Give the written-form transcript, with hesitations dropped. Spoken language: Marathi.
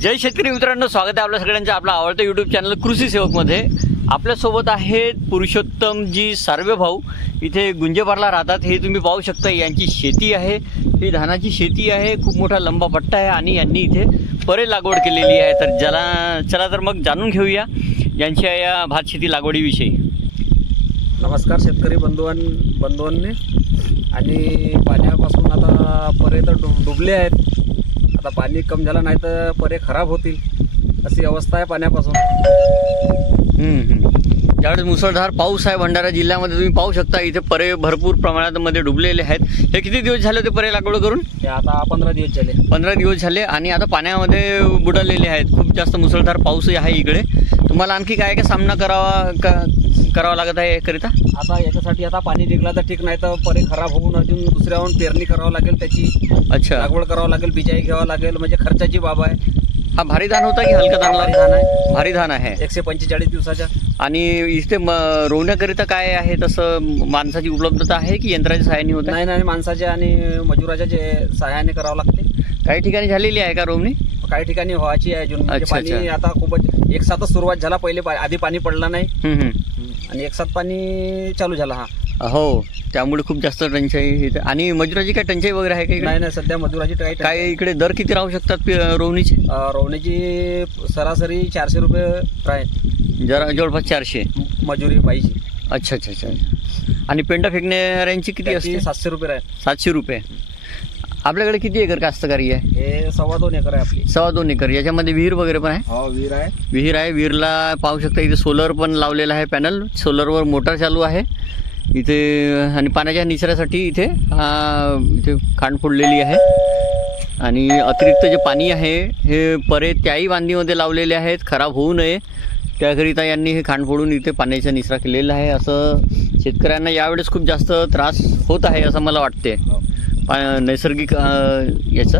जय शेतकरी मित्रांनो, स्वागत आहे आपल्या सगळ्यांच्या आपला आवडता यूट्यूब चॅनल कृषी सेवकमध्ये। आपल्यासोबत आहेत पुरुषोत्तमजी सार्वे भाऊ। इथे गुंजेपारला राहतात। हे तुम्ही पाहू शकता, यांची शेती आहे, ही धानाची शेती आहे, खूप मोठा लंबा पट्टा आहे आणि यांनी इथे परे लागवड केलेली आहे। तर चला तर मग जाणून घेऊया यांच्या या भात शेती लागवडीविषयी। नमस्कार शेतकरी बंधूंनी। आणि पाण्यापासून आता परे तर डुबले आहेत। आता पाणी कमी झालं नाही तर परे खराब होतील अशी अवस्था आहे पाण्यापासून। ज्यावेळेस मुसळधार पाऊस आहे भंडारा जिल्ह्यामध्ये, तुम्ही पाहू शकता इथे परे भरपूर प्रमाणात मध्ये डुबलेले आहेत। हे किती दिवस झाले होते परे लागवड करून? ते आता 15 दिवस झाले। 15 दिवस झाले आणि आता पाण्यामध्ये बुडालेले आहेत। खूप जास्त मुसळधार पाऊसही आहे इकडे। तुम्हाला आणखी काय काय सामना करावा लागत आहे याकरिता? आता याच्यासाठी आता पाणी निघला तर ठीक, नाही तर परे खराब होऊन अजून दुसऱ्याहून पेरणी करावं लागेल, त्याची अच्छा लागवड करावं लागेल, बिजाई घ्यावं लागेल, म्हणजे खर्चाची बाब आहे। हा भारी धान होता की हलका धान? भारी धान आहे, भारी धान आहे 145 दिवसाच्या। आणि इथे रोवण्याकरिता काय आहे, तसं माणसाची उपलब्धता आहे की यंत्राच्या सहाय्याने होत? नाही, माणसाच्या आणि मजुराच्या जे सहाय्याने करावं लागते। काही ठिकाणी झालेली आहे का रोवणी? काही ठिकाणी व्हायची आहे अजून। पाणी आता खूपच एकसाथच सुरुवात झाला, पहिले आधी पाणी पडलं नाही आणि एकसाथ पाणी चालू झाला। हा हो, त्यामुळे खूप जास्त टंचाई। आणि मजुराची काय टंचाई वगैरे आहे का? नाही, सध्या मजुराची काय इकडे दर किती राहू शकतात रोवणीचे? रोवणीची सरासरी 400 रुपये आहे, जवळपास 400 मजुरी बाईची। अच्छा। आणि पेंडा फेकणाऱ्यांची किती असते? 700 रुपये आहे। 700 रुपये। आपल्याकडे किती एकर कास्तकारी आहे? हे 2.25 एकर आहे आपली। 2.25 एकर। याच्यामध्ये विहीर वगैरे पण आहे? हो, विहीर आहे। विहीरला पाहू शकता इथे सोलर पण लावलेला आहे, पॅनल सोलरवर मोटर चालू आहे इथे। आणि पाण्याच्या निचऱ्यासाठी इथे खांड फोडलेली आहे। आणि अतिरिक्त जे पाणी आहे हे परे त्याही बांधीमध्ये लावलेले आहेत, खराब होऊ नये त्याकरिता यांनी हे खांड फोडून इथे पाण्याचा निचरा केलेला आहे। असं शेतकऱ्यांना यावेळेस खूप जास्त त्रास होत आहे असं मला वाटते नैसर्गिक याचा।